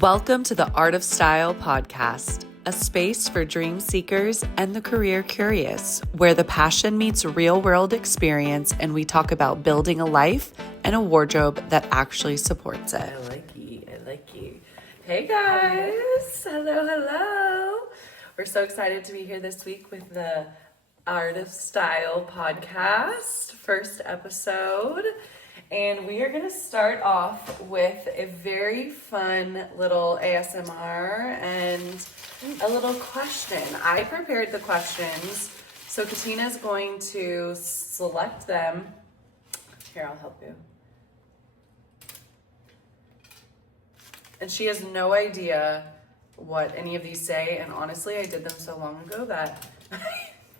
Welcome to the Art of Style podcast, a space for dream seekers and the career curious, where the passion meets real world experience and we talk about building a life and a wardrobe that actually supports it. I like you. Hey guys, hello. We're so excited to be here this week with the Art of Style podcast, first episode. And we are going to start off with a very fun little ASMR and a little question. I prepared the questions, so Katina's going to select them. Here, I'll help you. And she has no idea what any of these say, and honestly, I did them so long ago that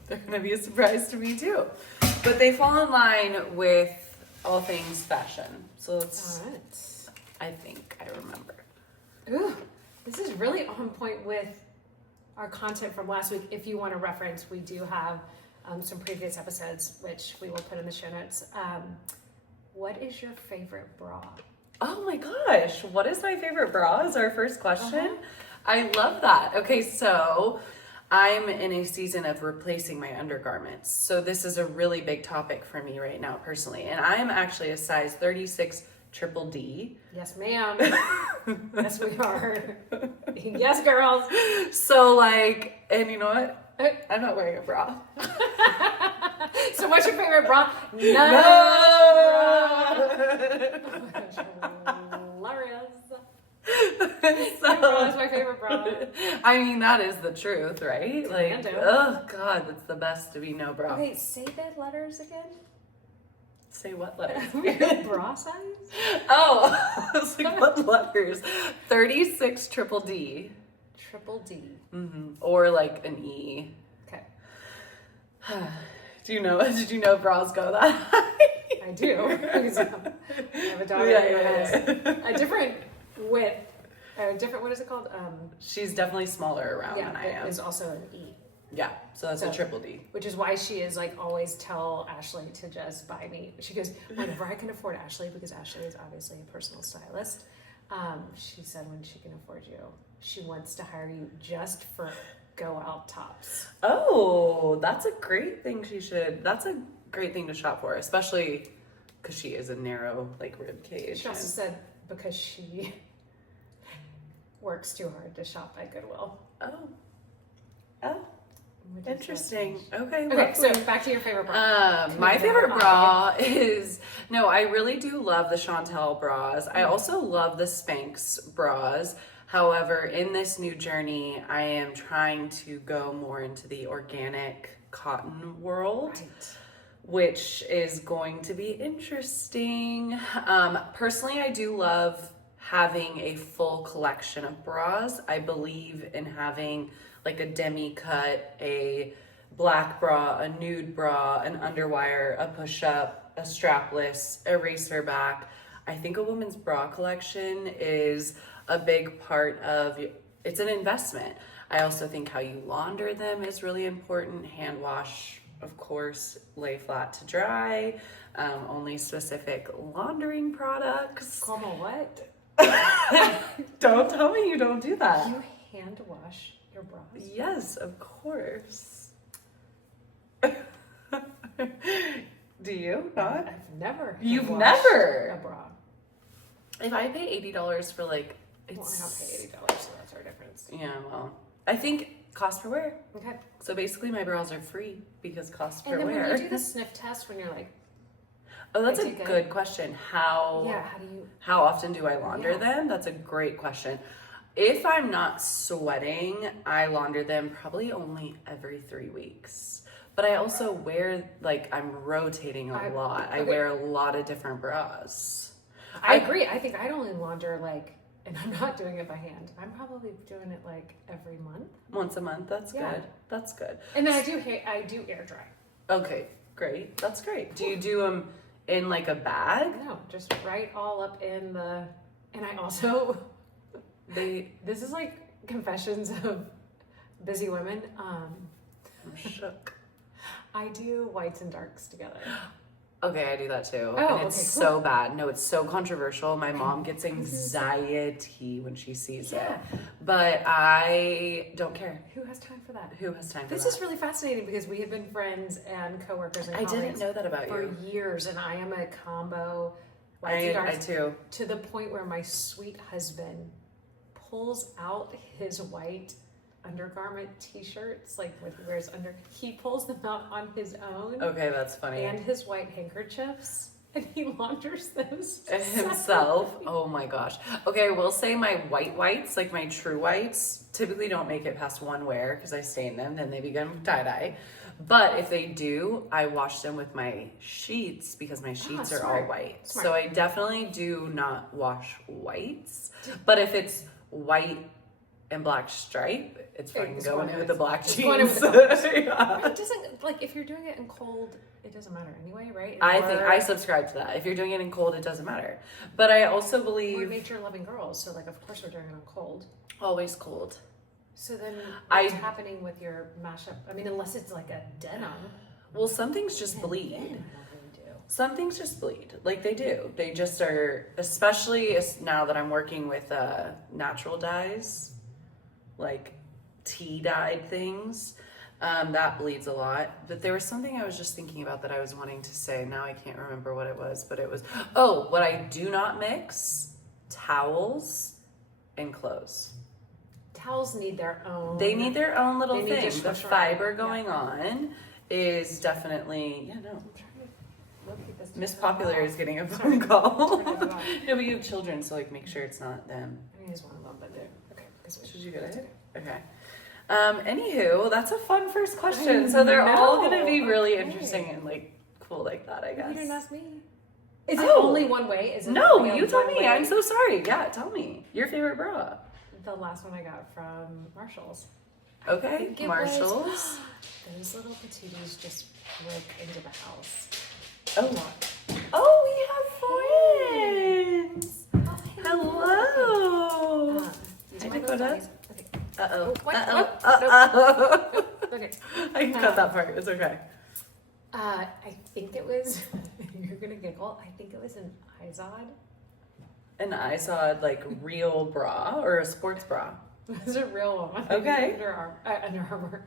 they're going to be a surprise to me too. But they fall in line with all things fashion. So let's, all right. I think I remember. Ooh, this is really on point with our content from last week. If you want to reference, we do have some previous episodes, which we will put in the show notes. What is your favorite bra? Oh my gosh, what is my favorite bra is our first question. I love that. Okay, so I'm in a season of replacing my undergarments. So this is a really big topic for me right now personally. And I am actually a size 36 triple D. Yes, ma'am. Yes, we are. Yes, girls. So like, and you know what? I'm not wearing a bra. So what's your favorite bra? No. Hilarious. So, That's my favorite bra. I mean, that is the truth, right? Commando. Like, oh God, that's the best to be no bra. Okay, say the letters again. Say what letters? Bra size? Oh, I was like, what letters? 36 triple D. Triple D. Mm-hmm. Or like an E. Okay. Did you know bras go that high? I do. Because I have a daughter who has a different width. What is it called? She's definitely smaller around than I am. Is also an E. Yeah, so that's a triple D. Which is why she is like always tell Ashley to just buy me. She goes, whenever I can afford Ashley, because Ashley is obviously a personal stylist. She said when she can afford you, she wants to hire you just for go out tops. Oh, that's a great thing that's a great thing to shop for, especially because she is a narrow like rib cage. She also said because she works too hard to shop at Goodwill. Oh. Interesting. Okay, so back to your favorite bra. My favorite bra is, I really do love the Chantel bras. I also love the Spanx bras. However, in this new journey, I am trying to go more into the organic cotton world, which is going to be interesting. Personally, I do love having a full collection of bras. I believe in having like a demi cut, a black bra, a nude bra, an underwire, a push-up, a strapless, a racer back. I think a woman's bra collection is a big part of it's an investment. I also think how you launder them is really important. Hand wash, of course, lay flat to dry. Only specific laundering products. Call me what? Don't tell me you don't do that. You hand wash your bras? Yes, of course. Do you not? I've never. You've never a bra. If I pay $80 for like, Well, I don't pay $80, so that's our difference. Yeah, well, I think cost per wear. Okay. So basically, my bras are free because cost per wear. And then wear. when you do the sniff test, when you're like, oh, that's a good question. How often do I launder them? That's a great question. If I'm not sweating, I launder them probably only every 3 weeks. But I also wear, like, I'm rotating a lot. I wear a lot of different bras. I agree. I think I'd only launder, like, and I'm not doing it by hand. I'm probably doing it, like, every month. Once a month? That's good. That's good. And then I do air dry. Okay, great. That's great. Do you do them in, like, a bag? No, just right all up in the... And I also... This is like confessions of busy women. I'm shook. I do whites and darks together. Okay, I do that too. Oh, and it's okay, so bad. No, it's so controversial. My mom gets anxiety when she sees it. But I don't care. Who has time for that? Who has time for This that? is really fascinating because we have been friends and coworkers and I didn't know that about for you. years, and I am a combo. I too. To the point where my sweet husband pulls out his white undergarment t-shirts, like what he wears under, he pulls them out on his own. Okay, that's funny. And his white handkerchiefs, and he launders those Himself. Oh my gosh. Okay, I will say my whites, like my true whites, typically don't make it past one wear because I stain them, then they become tie-dye. But if they do, I wash them with my sheets because my sheets are all white. Smart. So I definitely do not wash whites. But if it's white and black stripe, it's fine going in with the black jeans. Yeah. It doesn't, like, if you're doing it in cold, it doesn't matter anyway, right? I think I subscribe to that. If you're doing it in cold, it doesn't matter. But I also We're believe nature-loving girls, so, like, of course we're doing it in cold. always cold. So then what's happening with your mashup? I mean, unless it's like a denim. Well, some things just bleed. Some things just bleed. Like they do. They just are, especially now that I'm working with natural dyes, like tea dyed things, that bleeds a lot. But there was something I was just thinking about that I was wanting to say. Now I can't remember what it was, but it was, what I do not mix, towels and clothes. Towels need their own. They need their own little They need thing. The fiber going on is definitely, I'm trying to locate this. Miss Popular is getting a phone call. No, but you have children, so like make sure it's not them. I mean, it's one of them, but they're okay. Should you get it? Okay. Anywho, that's a fun first question. So they're all gonna be really interesting and like cool like that, I guess. You didn't ask me. Is it only one way? Is it No, only you tell one me. way? I'm so sorry. Yeah, tell me. Your favorite bra. The last one I got from Marshall's. Okay, Marshalls. Those little patooties just broke into the house. Oh, we have friends. Hello. Dakota. Uh-oh. Uh-oh. Okay. I can cut that part. It's okay. I think it was, you're going to giggle, I think it was an Izod. And I saw like real bra or a sports bra. It was a real one. Okay. Under Armour.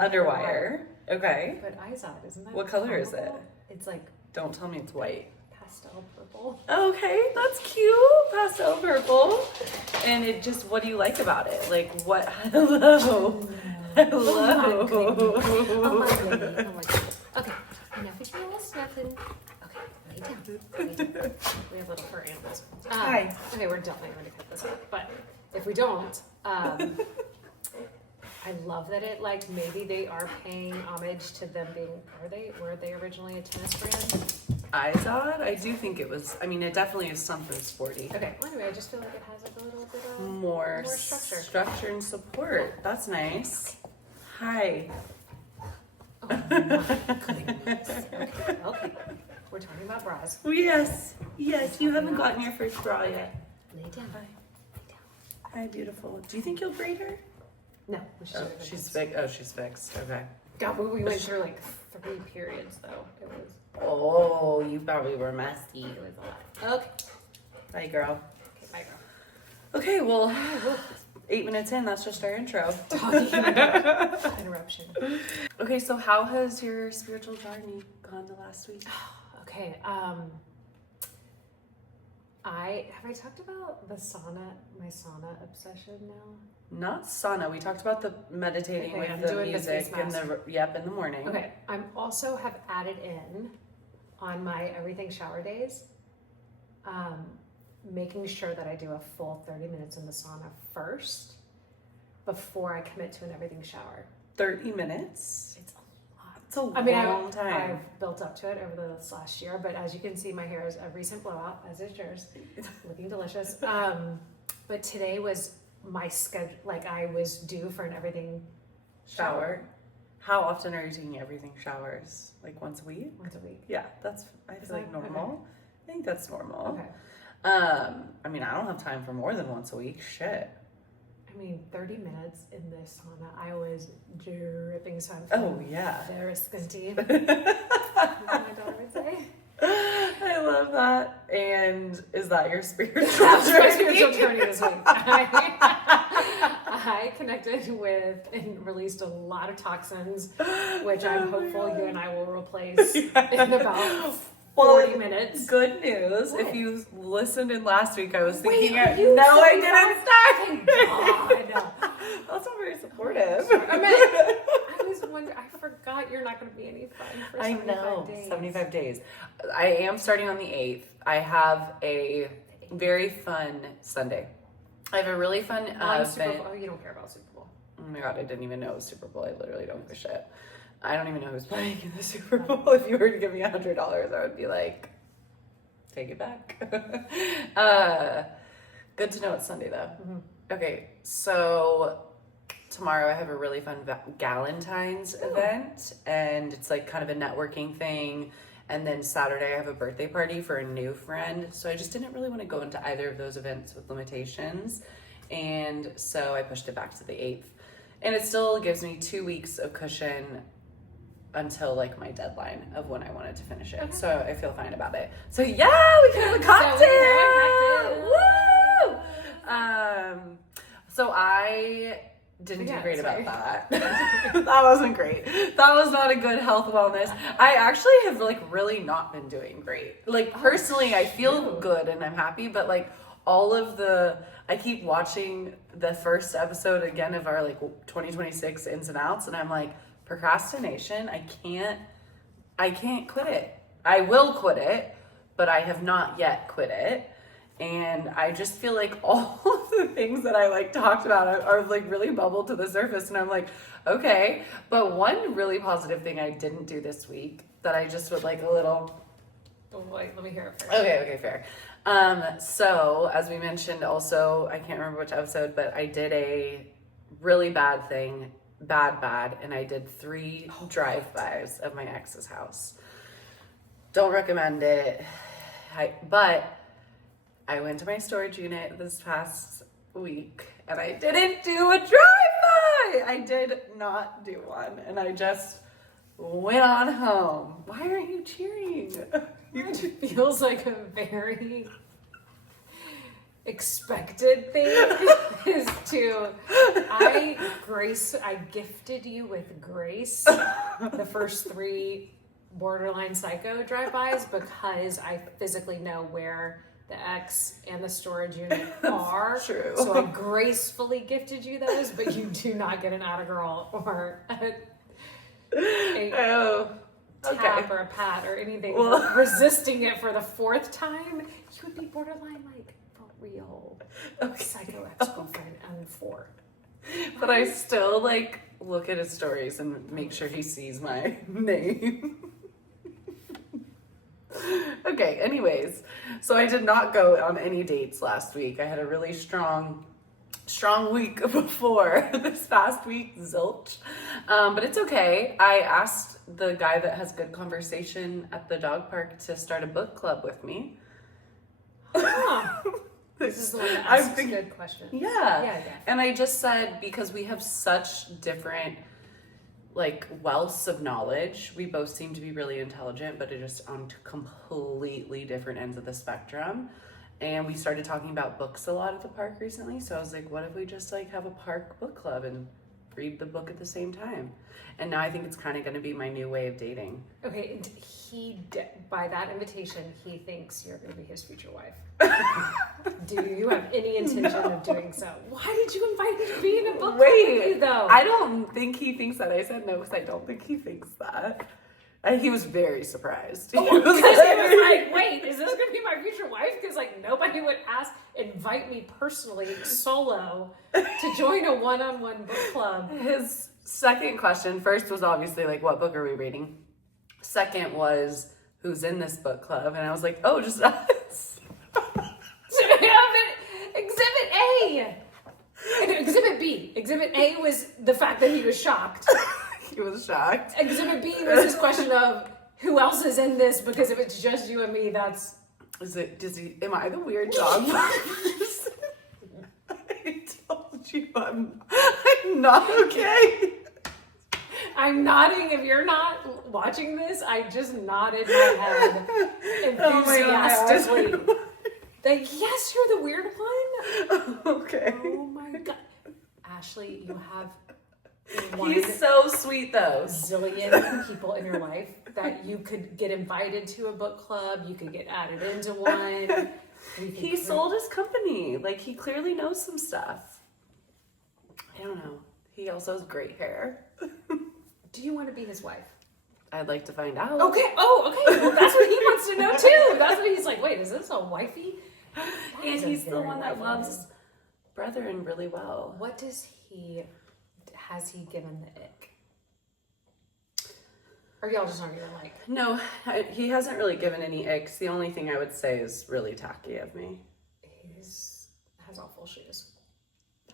Underwire. Okay. But Izod, isn't that What color is it? comparable? It's like Don't tell me it's white. pastel purple. Okay, that's cute. Pastel purple. And it just, what do you like about it? Like what? Hello. Hello. Oh my goodness. Oh my goodness. Okay. Enough of you all snuffing. Okay, lay down. We have little fur animals. Hi. Okay, we're definitely going to cut this out. But if we don't, I love that it, like, maybe they are paying homage to them being, were they originally a tennis brand? Izod? I do think it was, I mean, it definitely is something sporty. Okay, well, anyway, I just feel like it has like a little bit of More structure. And support. That's nice. Hi. Oh my goodness. Okay. We're talking about bras. Yes. Yes, you haven't gotten your first bra yet. Lay down. Hi. Hi, beautiful. Do you think you'll braid her? No. She's fixed. Oh, she's fixed. Okay. God, we went through like 3 periods though. It was. Oh, you probably were messy. It was a lot. Okay. Bye, girl. Okay, bye, girl. Okay, well, 8 minutes in, that's just our intro. Talking about interruption. Okay, so how has your spiritual journey gone the last week? Okay, have I talked about the sauna, my sauna obsession now? Not sauna. We talked about the meditating Okay, I'm with the doing the music face and in the morning. Okay, I'm also have added in on my everything shower days, making sure that I do a full 30 minutes in the sauna first before I commit to an everything shower. 30 minutes? It's a lot. It's a long time. I've built up to it over this last year, but as you can see, my hair is a recent blowout, as is yours. Looking delicious. But today was my schedule, like I was due for an everything shower. How often are you taking everything showers? Like once a week? Once a week. Yeah, that's, I feel like normal. Okay. I think that's normal. Okay. I mean, I don't have time for more than once a week. Shit. I mean, 30 minutes in this sauna, I was dripping sweat. Oh, yeah. Very squinty. My daughter would say. I love that. And is that your spiritual journey this week? I connected with and released a lot of toxins, which I'm hopeful you and I will replace in about 40 minutes. Good news. What? If you listened in last week, I was thinking, I didn't start. God. That's not very supportive. I was wondering, I forgot you're not going to be any fun for 75 days. 75 days. I am starting on the 8th. I have a very fun Sunday. I have a really fun event. Oh, you don't care about Super Bowl. Oh my God, I didn't even know it was Super Bowl. I literally don't give a shit. I don't even know who's playing in the Super Bowl. If you were to give me $100, I would be like, take it back. Good to know it's Sunday though. Mm-hmm. Okay, so tomorrow I have a really fun Galentine's event, and it's like kind of a networking thing. And then Saturday I have a birthday party for a new friend. So I just didn't really want to go into either of those events with limitations. And so I pushed it back to the 8th. And it still gives me 2 weeks of cushion until like my deadline of when I wanted to finish it. Okay. So I feel fine about it. So yeah, we can have a cocktail. Woo! So I didn't do great about that. That wasn't great. That was not a good health wellness. I actually have like really not been doing great. Like personally, I feel good and I'm happy, but like I keep watching the first episode again of our like 2026 ins and outs, and I'm like, procrastination, I can't quit it. I will quit it, but I have not yet quit it. And I just feel like all of the things that I like talked about are like really bubbled to the surface. And I'm like, okay. But one really positive thing I didn't do this week that I just would like a little. Oh, wait, let me hear it first. Okay, fair. So as we mentioned also, I can't remember which episode, but I did a really bad thing, bad. And I did 3 drive-bys of my ex's house. Don't recommend it. But I went to my storage unit this past week and I didn't do a drive-by. I did not do one. And I just went on home. Why aren't you cheering? It feels like a very expected thing is to, I gifted you with grace the first 3 borderline psycho drive-bys because I physically know where the X and the storage unit are. True. So I gracefully gifted you those, but you do not get an atta girl or a tap or a pat or anything. Well, resisting it for the 4th time, you would be borderline like for real psycho ex-girlfriend and 4. But I still like look at his stories and make sure he sees my name. Okay, anyways, so I did not go on any dates last week. I had a really strong week before this past week, zilch. But it's okay. I asked the guy that has good conversation at the dog park to start a book club with me. This is the one that asks good questions. Yeah. And I just said, because we have such different like wealths of knowledge. We both seem to be really intelligent, but are just on completely different ends of the spectrum. And we started talking about books a lot at the park recently. So I was like, what if we just like have a park book club and read the book at the same time? And now I think it's kind of going to be my new way of dating. Okay, by that invitation, he thinks you're going to be his future wife. Do you have any intention of doing so? Why did you invite him to be in a book club with you, though? I don't think he thinks that. I said no because I don't think he thinks that. And he was very surprised. He was like, wait, is this going to be my future wife? Because like nobody would invite me personally, solo, to join a one-on-one book club. His second question, first was obviously like, what book are we reading? Second was, who's in this book club? And I was like, oh, just us. Exhibit A. And Exhibit B. Exhibit A was the fact that he was shocked. He was shocked. Exhibit B was his question of who else is in this, because if it's just you and me, that's... Am I the weird dog? I told you. I'm not okay. I'm nodding. If you're not watching this, I just nodded my head enthusiastically. Yes, you're the weird one. Okay. Oh my God. Ashley, you have He's so sweet though. zillion people in your life that you could get invited to a book club. You could get added into one. He sold his company. Like, he clearly knows some stuff. I don't know. He also has great hair. Do you want to be his wife? I'd like to find out. Okay. Oh, okay. Well, that's what he wants to know too. That's what he's like. Wait, is this a wifey? And he's the one that loves Brethren really well. What has he given the ick? Or y'all just aren't even like? No, he hasn't really given any icks. The only thing I would say is really tacky of me. He has awful shoes.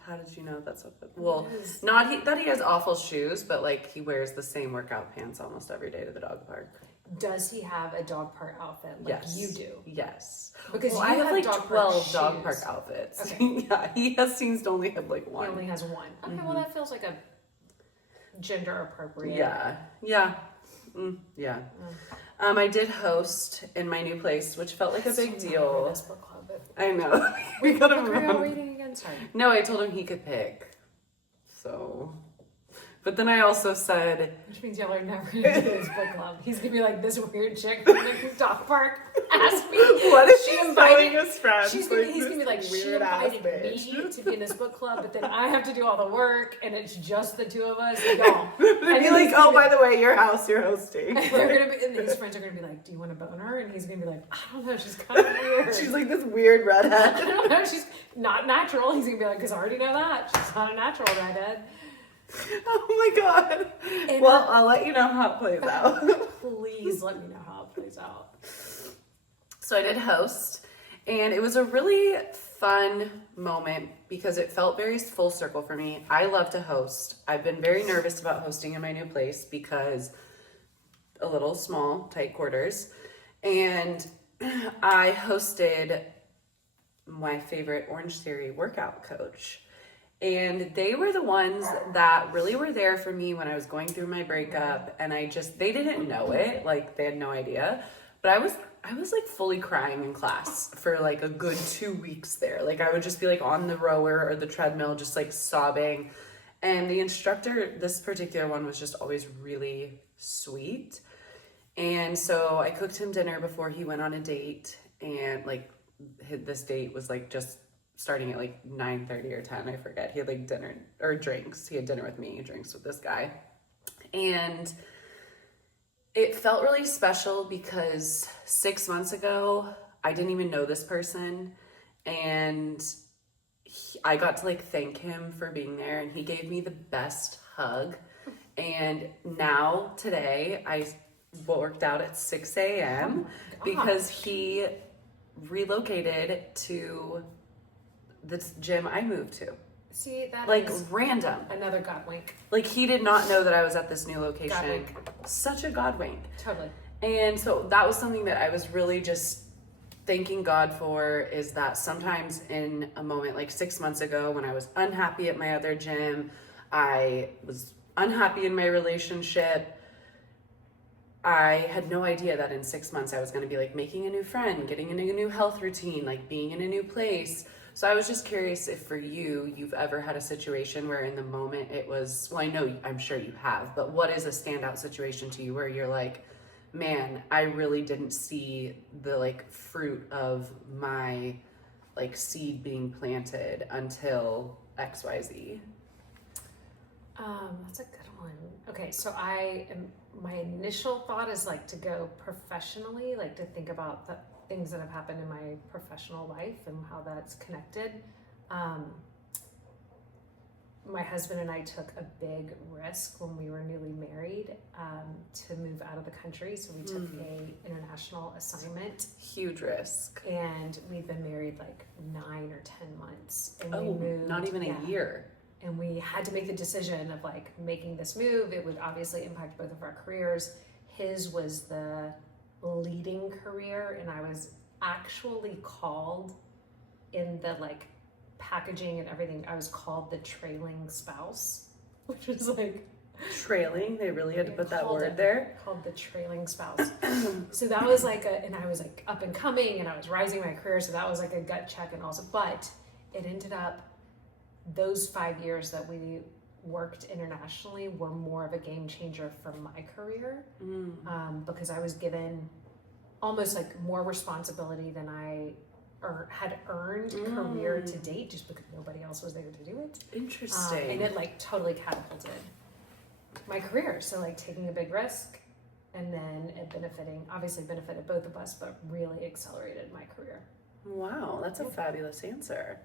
How did you know that's what? Well, not that he has awful shoes, but like he wears the same workout pants almost every day to the dog park. Does he have a dog park outfit like you do? Yes. Because you I have like dog 12 dog shoes. park outfits. Okay. Yeah, seems to only have like one. He only has one. Okay, well that feels like a gender appropriate. Yeah. Yeah. Yeah. I did host in my new place, which felt like a big deal. This book club, I know. We gotta what are y'all reading again? Sorry. No, I told him he could pick. So, but then I also said, which means y'all are never gonna do this book club. He's gonna be like this weird chick from the dog park asked me. "What if she invited us friends?" He's gonna be like, she invited me to be in this book club, but then I have to do all the work, and it's just the two of us, y'all. And be like, "Oh, by the way, your house, you're hosting." And his friends are gonna be like, "Do you want to bone her?" And he's gonna be like, "I don't know, she's kind of weird." She's like this weird redhead. I don't know, she's not natural. He's gonna be like, "Because I already know that she's not a natural redhead." Oh my God. And well, I'll let you know how it plays out. Please let me know how it plays out. So I did host, and it was a really fun moment because it felt very full circle for me. I love to host. I've been very nervous about hosting in my new place because a little small, tight quarters. And I hosted my favorite Orange Theory workout coach. And they were the ones that really were there for me when I was going through my breakup, and they didn't know it, like they had no idea, but I was like fully crying in class for like a good 2 weeks there. Like I would just be like on the rower or the treadmill, just like sobbing. And the instructor, this particular one, was just always really sweet. And so I cooked him dinner before he went on a date, and like this date was like just starting at like 9:30 or 10, I forget. He had like dinner or drinks. He had dinner with me, drinks with this guy. And it felt really special because 6 months ago, I didn't even know this person. And I got to like thank him for being there, and he gave me the best hug. And now today I worked out at 6 a.m. because he relocated to the gym I moved to. See, that like is random. Another God wink. Like he did not know that I was at this new location. God wink. Such a God wink. Totally. And so that was something that I was really just thanking God for, is that sometimes in a moment like 6 months ago when I was unhappy at my other gym, I was unhappy in my relationship, I had no idea that in 6 months I was going to be like making a new friend, getting in a new health routine, like being in a new place. So I was just curious if for you've ever had a situation where in the moment it was, well, I'm sure you have, but what is a standout situation to you where you're like, man, I really didn't see the like fruit of my like seed being planted until XYZ? That's a good one. Okay, so my initial thought is like to go professionally, like to think about the things that have happened in my professional life and how that's connected. My husband and I took a big risk when we were newly married to move out of the country. So we took a international assignment. Huge risk. And we've been married like 9 or 10 months. And we moved, not even a year. And we had to make the decision of like making this move. It would obviously impact both of our careers. His was the leading career, and I was actually called in the like packaging and everything, I was called the trailing spouse, which was like Trailing, they really had to put that called word it- there. called the trailing spouse. So that was like and I was like up and coming and I was rising my career, so that was like a gut check and also, but it ended up, those 5 years that we worked internationally were more of a game changer for my career, because I was given almost like more responsibility than I had earned career to date, just because nobody else was there to do it. Interesting. And it like totally catapulted my career. So like taking a big risk and then it obviously benefited both of us, but really accelerated my career. Wow, that's a fabulous answer.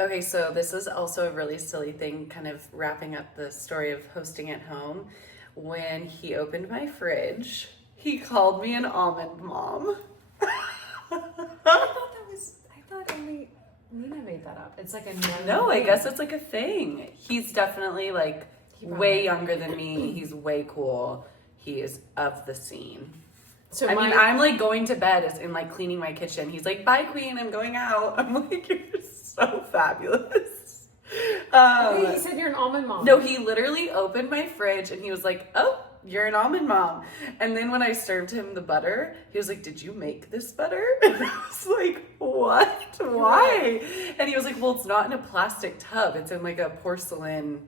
Okay, so this is also a really silly thing, kind of wrapping up the story of hosting at home. When he opened my fridge, he called me an almond mom. I thought only Nina made that up. It's like a No, I guess it's like a thing. He's definitely like way younger than me. He's way cool. He is of the scene. So I mean, I'm like going to bed and like cleaning my kitchen. He's like, "Bye, queen, I'm going out." I'm like, "You're so fabulous." he said you're an almond mom. No, he literally opened my fridge and he was like, "Oh, you're an almond mom." And then when I served him the butter, he was like, "Did you make this butter?" And I was like, "What? Why?" And he was like, "Well, it's not in a plastic tub. It's in like a porcelain."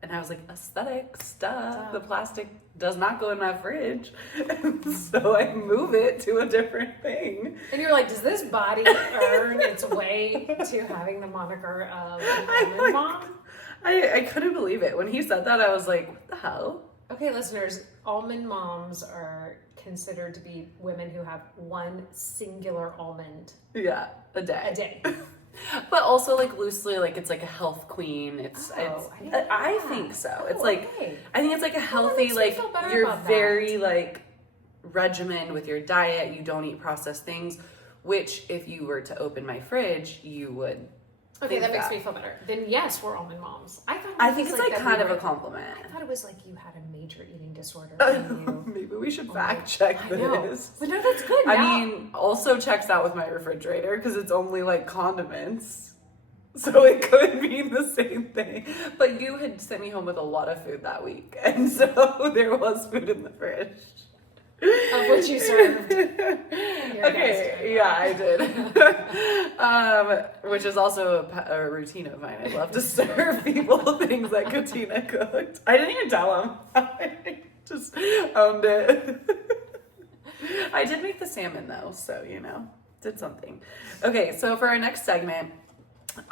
And I was like, "Aesthetics, duh. The plastic does not go in my fridge." And so I move it to a different thing. And you're like, does this body earn its way to having the moniker of almond mom? I couldn't believe it. When he said that, I was like, "What the hell?" Okay, listeners, almond moms are considered to be women who have one singular almond Yeah, a day. a day. But also like loosely, like it's like a health queen. I think so. It's like, okay. I think it's like a healthy, makes me like feel better you're about that. very like regimen with your diet. You don't eat processed things, which if you were to open my fridge, you would. Okay, think that makes me feel better. Then yes, we're almond moms. I think it's like kind of a compliment. I thought it was like you had a major eating disorder. Maybe we should fact check I know. this. But no, that's good. I Now- mean, also checks out with my refrigerator because it's only like condiments. So it could mean the same thing. But you had sent me home with a lot of food that week. And so there was food in the fridge. of what you served. Okay, yeah, I did. Which is also a routine of mine. I love to serve people things that Katina cooked. I didn't even tell him. I just owned it. I did make the salmon though, so did something. Okay, so for our next segment,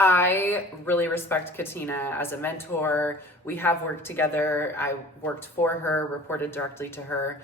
I really respect Katina as a mentor. We have worked together. I worked for her, reported directly to her.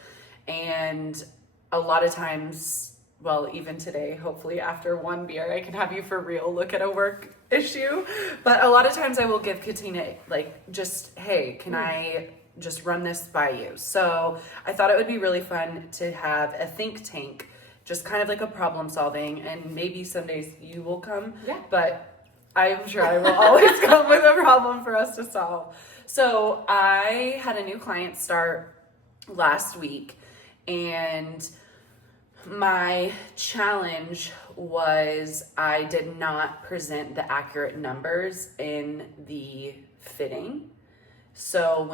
And a lot of times, well, even today, hopefully after one beer, I can have you for real look at a work issue. But a lot of times I will give Katina, like, just, hey, can I just run this by you? So I thought it would be really fun to have a think tank, just kind of like a problem solving. And maybe some days you will come. Yeah. But I'm sure I will always come with a problem for us to solve. So I had a new client start last week. And my challenge was I did not present the accurate numbers in the fitting. So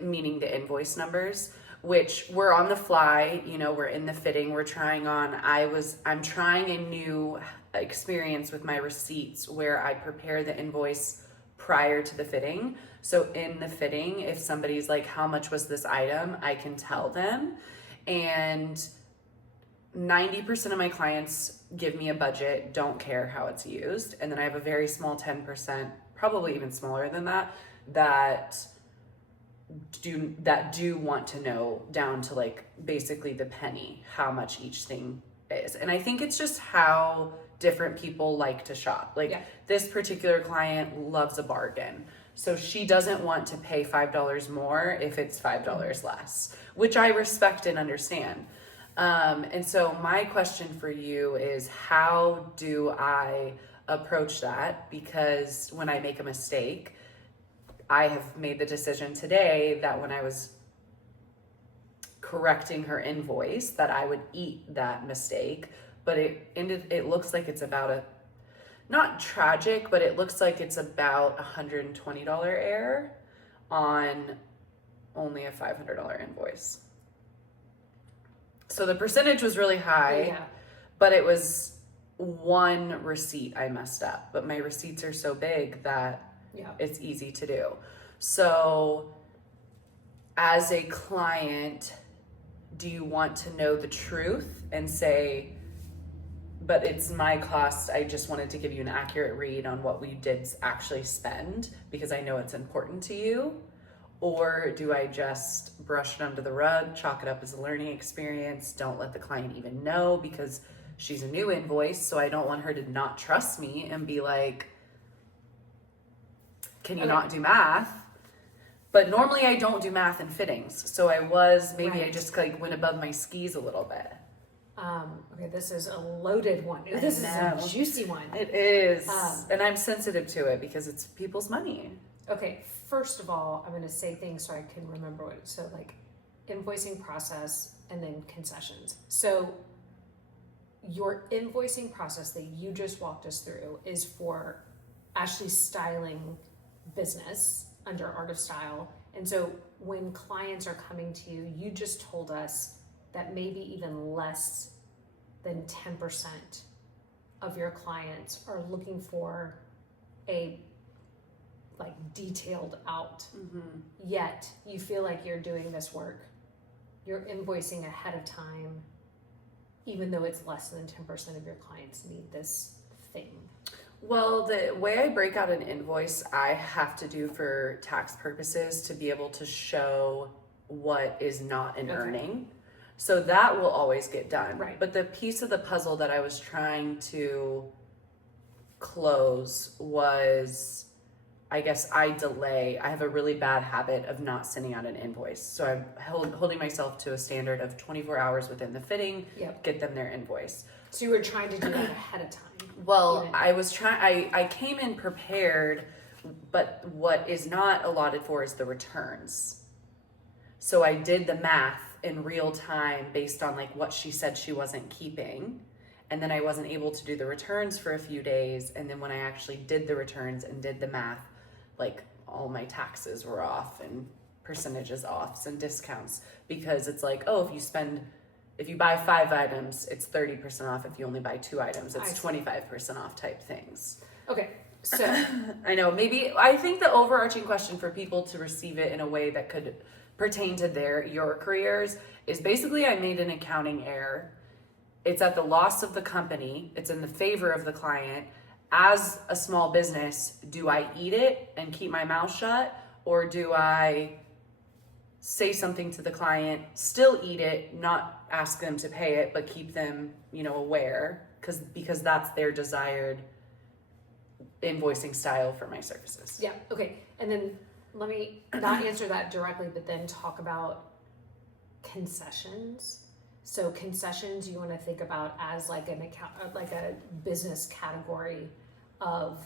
meaning the invoice numbers, which were on the fly, we're in the fitting, we're trying on. I'm trying a new experience with my receipts where I prepare the invoice prior to the fitting. So in the fitting, if somebody's like, how much was this item? I can tell them. And 90% of my clients give me a budget, don't care how it's used. And then I have a very small 10%, probably even smaller than that do want to know down to like basically the penny, how much each thing is. And I think it's just how different people like to shop. Like this particular client loves a bargain. So she doesn't want to pay $5 more if it's $5 less, which I respect and understand. And so my question for you is, how do I approach that? Because when I make a mistake, I have made the decision today that when I was correcting her invoice, that I would eat that mistake. But it looks like it's about a not tragic, but it looks like it's about $120 error on only a $500 invoice. So the percentage was really high, but it was one receipt I messed up. But my receipts are so big that it's easy to do. So as a client, do you want to know the truth and say, but it's my cost, I just wanted to give you an accurate read on what we did actually spend because I know it's important to you? Or do I just brush it under the rug, chalk it up as a learning experience, don't let the client even know because she's a new invoice, so I don't want her to not trust me and be like, can you not do math? But normally I don't do math and fittings, so I I just like went above my skis a little bit. Okay, this is a loaded one. This is a juicy one. It is, and I'm sensitive to it because it's people's money. Okay, first of all, I'm going to say things so I can remember what. So like invoicing process and then concessions. So your invoicing process that you just walked us through is for Ashley's styling business under Art of Style. And so when clients are coming to you, you just told us that maybe even less than 10% of your clients are looking for a like detailed out. Yet you feel like you're doing this work, you're invoicing ahead of time, even though it's less than 10% of your clients need this thing. Well, the way I break out an invoice, I have to do for tax purposes to be able to show what is not an earning. So that will always get done. Right. But the piece of the puzzle that I was trying to close was, I guess I have a really bad habit of not sending out an invoice. So I'm holding myself to a standard of 24 hours within the fitting, get them their invoice. So you were trying to do that ahead of time. Well, I came in prepared, but what is not allotted for is the returns. So I did the math in real time based on like what she said she wasn't keeping. And then I wasn't able to do the returns for a few days. And then when I actually did the returns and did the math, like all my taxes were off and percentages off and discounts, because it's like, oh, if you buy 5 items, it's 30% off. If you only buy 2 items, it's 25% off type things. Okay. So I know, I think the overarching question for people to receive it in a way that could pertain to your careers is basically I made an accounting error. It's at the loss of the company. It's in the favor of the client. As a small business, do I eat it and keep my mouth shut? Or do I say something to the client, still eat it, not ask them to pay it, but keep them, aware? Because that's their desired invoicing style for my services. Yeah, okay. And then let me not answer that directly, but then talk about concessions. So concessions you want to think about as like an account, like a business category of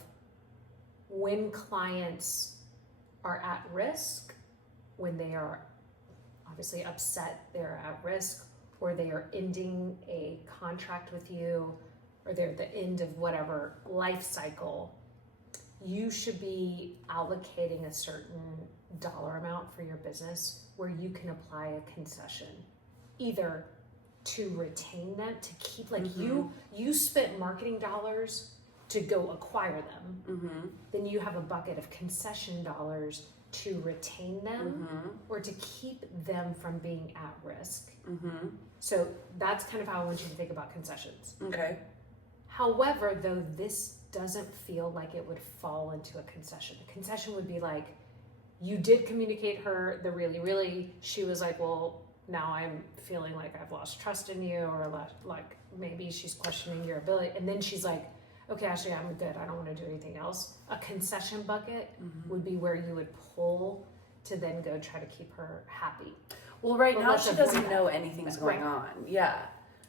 when clients are at risk, when they are obviously upset, they're at risk, or they are ending a contract with you, or they're at the end of whatever life cycle. You should be allocating a certain dollar amount for your business where you can apply a concession, either to retain them, to keep, like you spent marketing dollars to go acquire them. Then you have a bucket of concession dollars to retain them or to keep them from being at risk. So that's kind of how I want you to think about concessions. Okay. However, though, this doesn't feel like it would fall into a concession. A concession would be like, you did communicate her the really, she was like, well, now I'm feeling like I've lost trust in you, or like maybe she's questioning your ability. And then she's like, okay, Ashley, I'm good. I don't want to do anything else. A concession bucket would be where you would pull to then go try to keep her happy. Well, right now she doesn't know anything's going on. Yeah.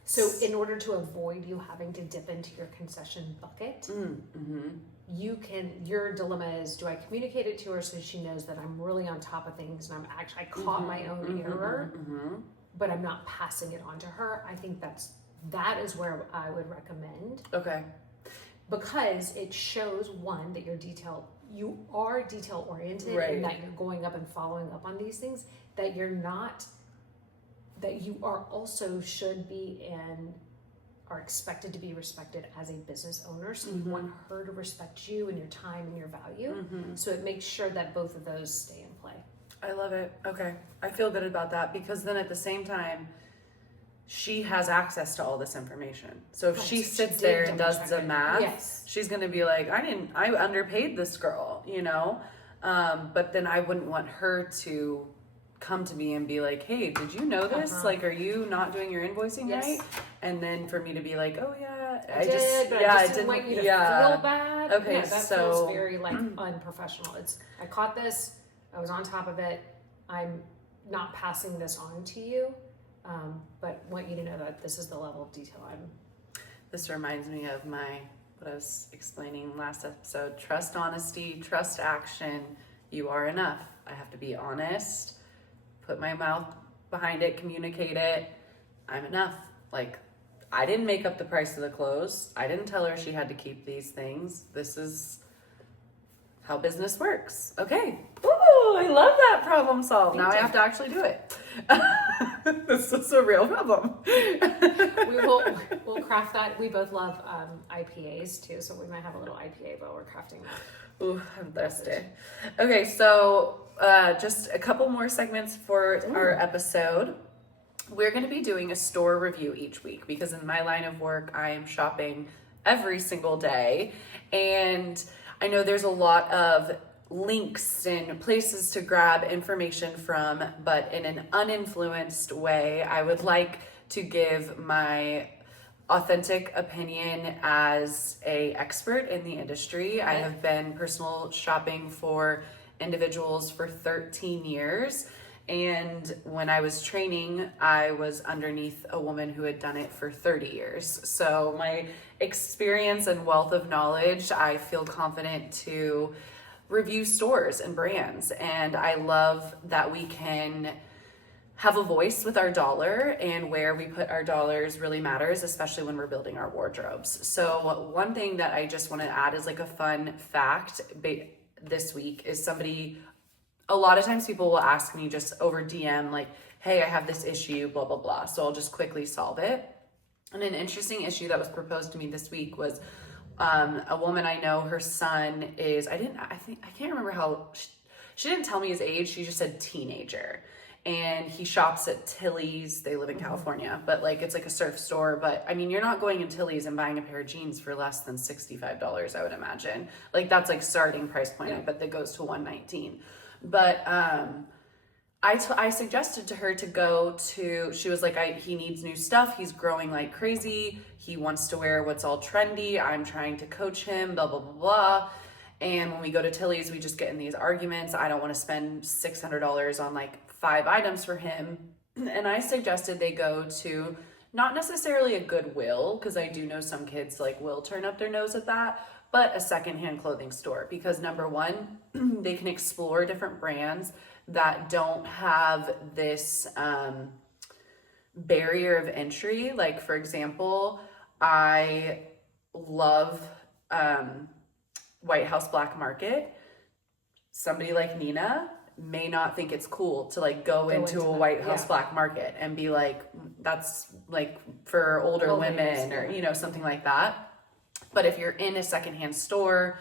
So in order to avoid you having to dip into your concession bucket, your dilemma is, do I communicate it to her so she knows that I'm really on top of things and I caught my own error, but I'm not passing it on to her? I think that is where I would recommend. Okay. because it shows, one, that you are detail oriented, Right. and that you're going up and following up on these things, that you're not, that you are also should be and are expected to be respected as a business owner. So you want her to respect you and your time and your value. So it makes sure that both of those stay in play. I love it. Okay. I feel good about that because then at the same time, she has access to all this information. So if she sits there and does the math, she's going to be like, I underpaid this girl, you know? But then I wouldn't want her to come to me and be like, hey, did you know this? Like, are you not doing your invoicing right? And then for me to be like, oh yeah, I just didn't want you to feel bad. Okay, that feels very like unprofessional. I caught this, I was on top of it, I'm not passing this on to you. But want you to know that this is the level of detail This reminds me of what I was explaining last episode. Trust honesty, trust action. You are enough. I have to be honest, put my mouth behind it, communicate it. I'm enough. Like, I didn't make up the price of the clothes. I didn't tell her she had to keep these things. This is how business works. Okay. Ooh, I love that problem solved. Now I have to actually do it. This is a real problem. We'll craft that. We both love IPAs too, so we might have a little IPA, but we're crafting that. Ooh, I'm thirsty. Okay, so just a couple more segments for our episode. We're going to be doing a store review each week because in my line of work, I am shopping every single day. And I know there's a lot of links and places to grab information from, but in an uninfluenced way, I would like to give my authentic opinion as an expert in the industry. I have been personal shopping for individuals for 13 years. And when I was training, I was underneath a woman who had done it for 30 years. So my experience and wealth of knowledge, I feel confident to review stores and brands. And I love that we can have a voice with our dollar, and where we put our dollars really matters, especially when we're building our wardrobes. So one thing that I just want to add is like a fun fact this week is a lot of times people will ask me just over DM, like, hey, I have this issue, blah, blah, blah. So I'll just quickly solve it. And an interesting issue that was proposed to me this week was a woman I know, her son is, I can't remember how, she didn't tell me his age. She just said teenager. And he shops at Tilly's. They live in California, but like, it's like a surf store. But I mean, you're not going in Tilly's and buying a pair of jeans for less than $65, I would imagine. Like that's like starting price point. I bet that goes to $119. But I suggested to her to go to, she was like, he needs new stuff. He's growing like crazy. He wants to wear what's all trendy. I'm trying to coach him, blah, blah, blah, blah. And when we go to Tilly's, we just get in these arguments. I don't want to spend $600 on like 5 items for him. And I suggested they go to not necessarily a Goodwill, because I do know some kids like will turn up their nose at that, but a secondhand clothing store. Because number one, they can explore different brands that don't have this barrier of entry. Like for example, I love White House Black Market. Somebody like Nina may not think it's cool to like go into a White House Black Market and be like, that's like for older women or, you know, something like that. But if you're in a secondhand store,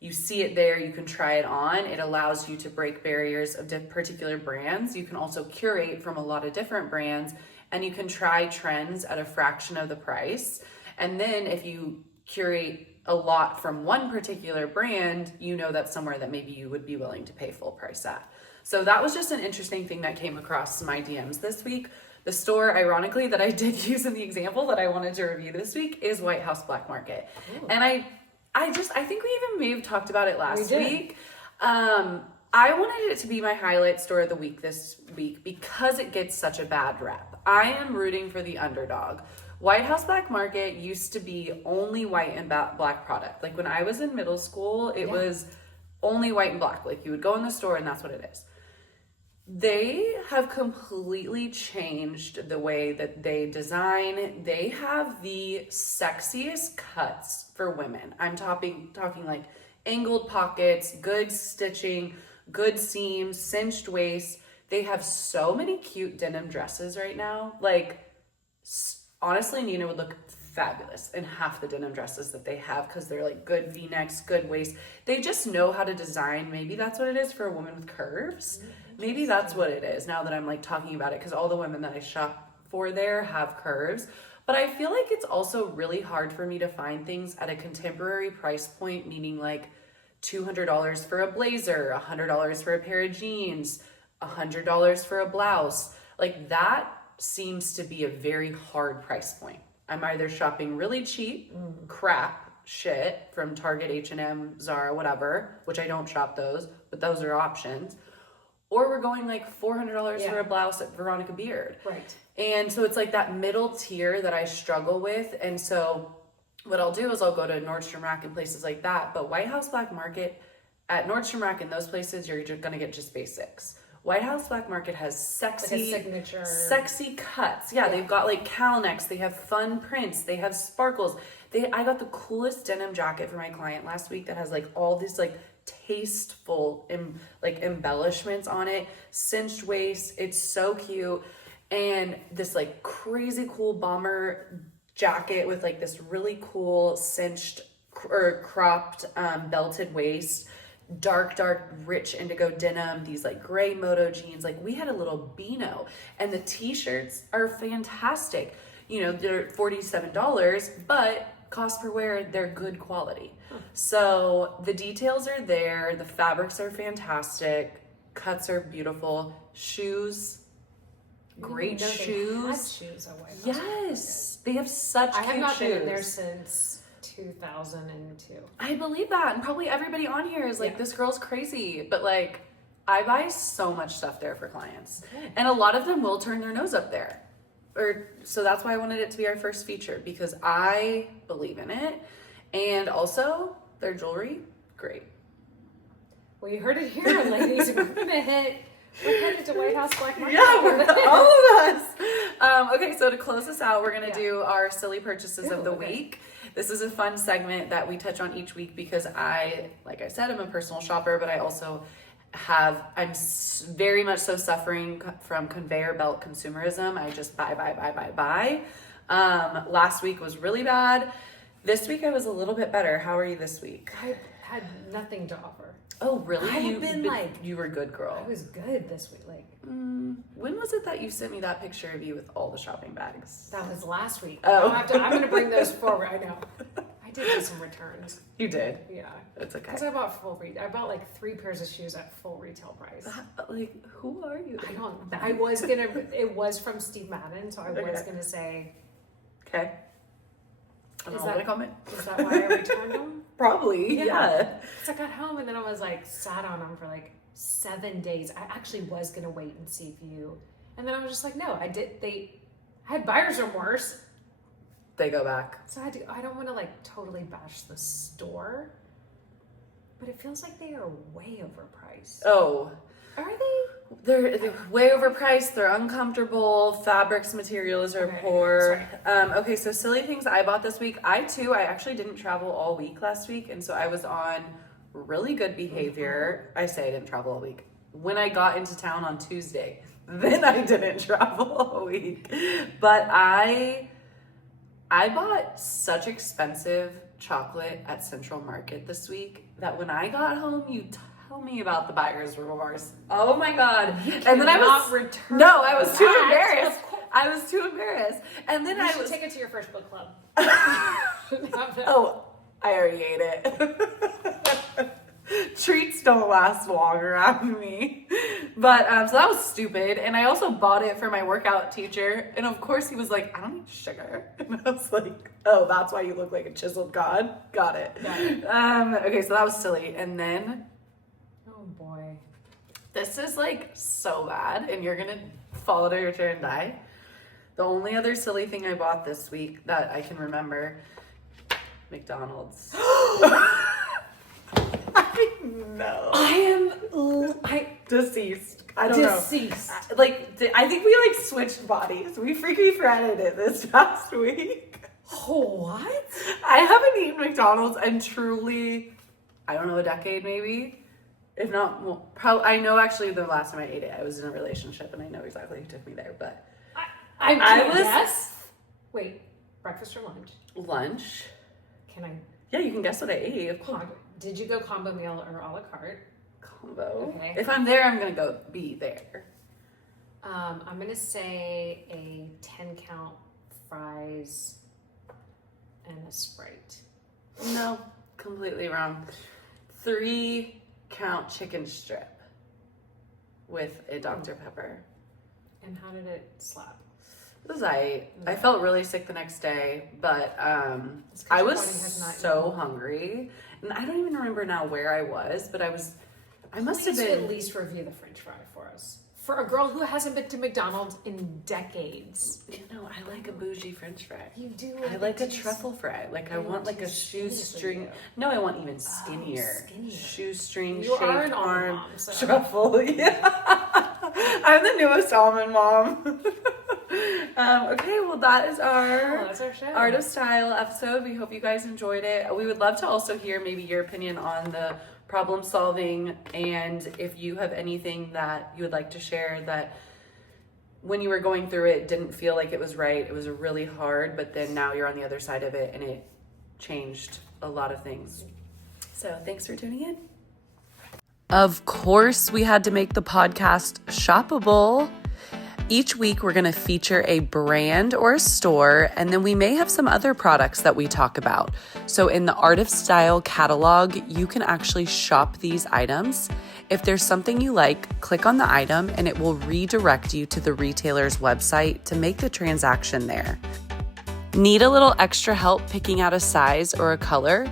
you see it there, you can try it on. It allows you to break barriers of particular brands. You can also curate from a lot of different brands, and you can try trends at a fraction of the price. And then if you curate a lot from one particular brand, you know that's somewhere that maybe you would be willing to pay full price at. So that was just an interesting thing that came across my DMs this week. The store, ironically, that I did use in the example that I wanted to review this week is White House Black Market. Ooh. And I think we even may have talked about it last week. I wanted it to be my highlight store of the week this week because it gets such a bad rep. I am rooting for the underdog. White House Black Market used to be only white and black product. Like when I was in middle school, it was only white and black. Like you would go in the store and that's what it is. They have completely changed the way that they design. They have the sexiest cuts for women. I'm talking like angled pockets, good stitching, good seams, cinched waist. They have so many cute denim dresses right now. Like, honestly, Nina would look fabulous in half the denim dresses that they have because they're like good V-necks, good waist. They just know how to design. Maybe that's what it is for a woman with curves. Maybe that's what it is now that I'm like talking about it, because all the women that I shop for there have curves. But I feel like it's also really hard for me to find things at a contemporary price point, meaning like $200 for a blazer, $100 for a pair of jeans, $100 for a blouse. Like, that seems to be a very hard price point. I'm either shopping really cheap, crap shit from Target, H&M, Zara, whatever, which I don't shop those, but those are options. Or we're going like $400 for a blouse at Veronica Beard. Right. And so it's like that middle tier that I struggle with. And so what I'll do is I'll go to Nordstrom Rack and places like that. But White House Black Market, at Nordstrom Rack and those places, you're just gonna get just basics. White House Black Market has sexy, like a signature, sexy cuts. Yeah, they've got like cowl necks. They have fun prints. They have sparkles. I got the coolest denim jacket for my client last week that has like all these like tasteful like embellishments on it. Cinched waist. It's so cute. And this like crazy cool bomber jacket with like this really cool cinched or cropped belted waist. Dark rich indigo denim, these like gray moto jeans. Like, we had a little Beano, and the t-shirts are fantastic. You know, they're $47, but cost per wear, they're good quality. So the details are there, the fabrics are fantastic, cuts are beautiful, shoes, great shoes. Shoes at White House. Yes, they have such cute shoes. I have not been in there since 2002. I believe that, and probably everybody on here is like, this girl's crazy, but like, I buy so much stuff there for clients, and a lot of them will turn their nose up there, so that's why I wanted it to be our first feature, because I believe in it. And also their jewelry, great. Well, you heard it here, ladies. We're headed to White House Black Market. Yeah, all of us. Okay, so to close this out, we're gonna do our silly purchases of the week. This is a fun segment that we touch on each week because like I said, I'm a personal shopper, but I also I'm very much so suffering from conveyor belt consumerism. I just buy. Last week was really bad. This week I was a little bit better. How are you this week? I had nothing to offer. Oh, really? You were a good girl. I was good this week. When was it that you sent me that picture of you with all the shopping bags? That was last week. Oh. I'm going to bring those forward. I know. I did do some returns. You did? Yeah. It's okay. Because I bought I bought like 3 pairs of shoes at full retail price. Like, who are you? I don't. I was gonna. It was from Steve Madden, so I was gonna say. Okay. Is that a comment? Is that why I returned them? Probably. Yeah. Because I got home and then I was like sat on them for like 7 days. I actually was gonna wait and see if you. And then I was just like, no, I did. I had buyer's remorse. They go back. So I don't want to like totally bash the store, but it feels like they are way overpriced. Oh. Are they? They're way overpriced. They're uncomfortable. Fabrics, materials are poor. Okay, so silly things I bought this week. I actually didn't travel all week last week, and so I was on really good behavior. I say I didn't travel all week. When I got into town on Tuesday, then I didn't travel all week. But I bought such expensive chocolate at Central Market this week that when I got home, tell me about the buyer's remorse. Oh my God. And then I was too embarrassed. I was too embarrassed. And then you should take it to your first book club. Oh, I already ate it. Treats don't last long around me. But so that was stupid. And I also bought it for my workout teacher. And of course he was like, I don't need sugar. And I was like, oh, that's why you look like a chiseled god. Got it. Okay, so that was silly. And then, oh boy, this is like so bad. And you're gonna fall to your chair and die. The only other silly thing I bought this week that I can remember, McDonald's. No. I am deceased. I don't know. Deceased. I think we like switched bodies. We freaking friended it this past week. What? I haven't eaten McDonald's in truly, I don't know, a decade maybe. If not, well, probably. I know actually the last time I ate it, I was in a relationship, and I know exactly who took me there. But I was guess. Wait, breakfast or lunch? Lunch. Can I? Yeah, you can guess what I ate. Of course. Did you go combo meal or a la carte? Combo. Okay. If I'm there, I'm gonna go be there. I'm gonna say a 10-count fries and a Sprite. No, completely wrong. 3-count chicken strip with a Dr. Pepper. And how did it slap? It was I felt really sick the next day, but I was so hungry, and I don't even remember now where I was, but I must have been. At least review the French fry for us. For a girl who hasn't been to McDonald's in decades. You know, I like a bougie French fry. You do. I like a truffle fry. Like I want like a shoestring. No, I want even skinnier. Shoestring You shaped are an arm mom, so. truffle. Yeah. I'm the newest almond mom. Okay, well that is that's our show. Art of Style episode. We hope you guys enjoyed it. We would love to also hear maybe your opinion on the problem solving, and if you have anything that you would like to share that when you were going through it didn't feel like it was right, it was really hard, but then now you're on the other side of it and it changed a lot of things. So thanks for tuning in. Of course, we had to make the podcast shoppable. Each week, we're going to feature a brand or a store, and then we may have some other products that we talk about. So in the Art of Style catalog, you can actually shop these items. If there's something you like, click on the item and it will redirect you to the retailer's website to make the transaction there. Need a little extra help picking out a size or a color?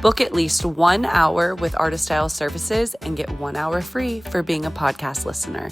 Book at least 1 hour with Art of Style services and get 1 hour free for being a podcast listener.